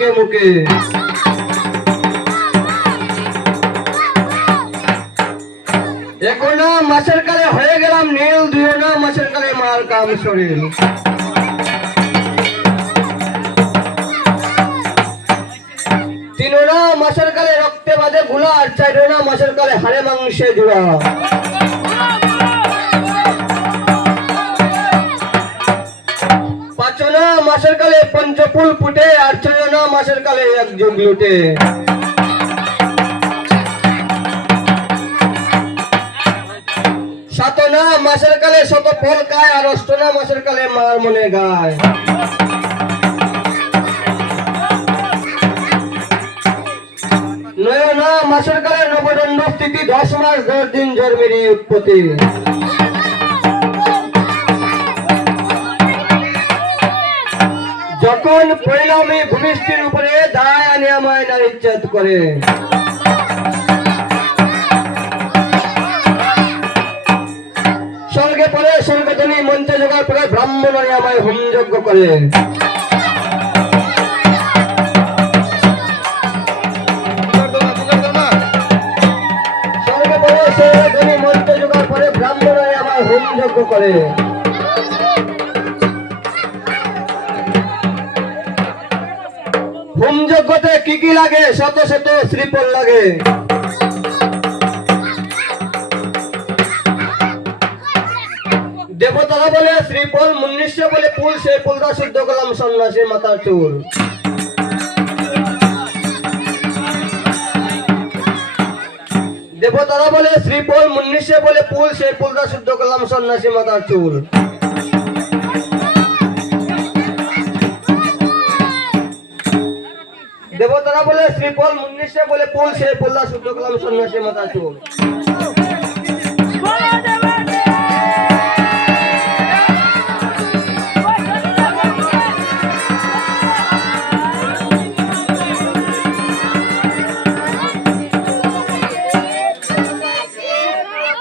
মুখে মুখে। এখন না মাসের কালে হয়ে গেলাম নীল দুই না মাসের কালে মার কাম শরীর। তিনো না কালে রক্তে বাঁধে গুলা আর চাইরো না মাসের কালে হাড়ে মাংসে জুড়া। মাসের কালে পঞ্চপুল ফুটে আর না মাসের কালে এক যুগ লুটে। সাত না মাসের কালে শত ফল খায় আর অষ্ট না মাসের কালে মার মনে গায়। নয় না মাসের কালে নবদণ্ড স্থিতি দশ মাস দশ দিন জন্মেরই উৎপত্তি। যখন পরিণামী ভূমিষ্ঠির উপরে দায় আনি আমায় নারী ইজ্জত করে। স্বর্গে পরে স্বর্গজনী মঞ্চে জোগাড় করে ব্রাহ্মণ আনি আমায় হোম যজ্ঞ করে। স্বর্গে পরে করে। যজ্ঞতে কি কি লাগে? শত শত শ্রীফল লাগে। দেবতারা বলে, শ্রীফল মুন্নিশ্য বলে, ফুল সেই ফুলটা শুদ্ধ করলাম সন্ন্যাসী মাথার চুল। দেবতারা বলে, শ্রীফল মুন্নিশ্য বলে, ফুল সেই ফুলটা শুদ্ধ করলাম সন্ন্যাসী মাথার চুল। দেবতারা বলে শ্রীফল মুন্নিশ্য বলে ফুল সেই ফুলটা শুদ্ধ করলাম সন্ন্যাসী চুল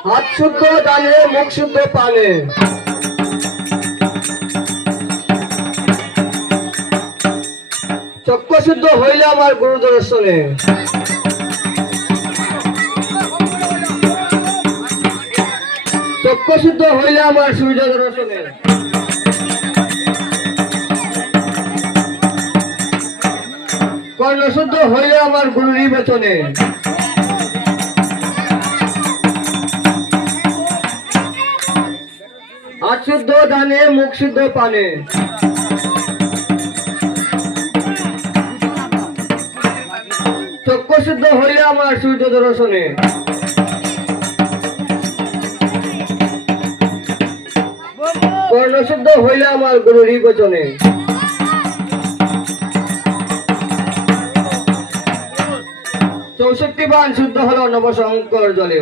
হাত শুদ্ধ জানে মুখ শুদ্ধ পানে। চক্র শুদ্ধ হইলে আমার গুরু দর্শনে চক্র শুদ্ধ হইলে আমার সূর্য দর্শনে কর্ণ শুদ্ধ হইলে আমার গুরুরই বেতনে। হাত শুদ্ধ দানে মুখ শুদ্ধ, পানে। শুদ্ধ হইলে আমার সূর্য দর্শনে। কর্ণ শুদ্ধ হইলে আমার গুরু বচনে চৌষট্টি বান শুদ্ধ হলো নবশঙ্কর জলে।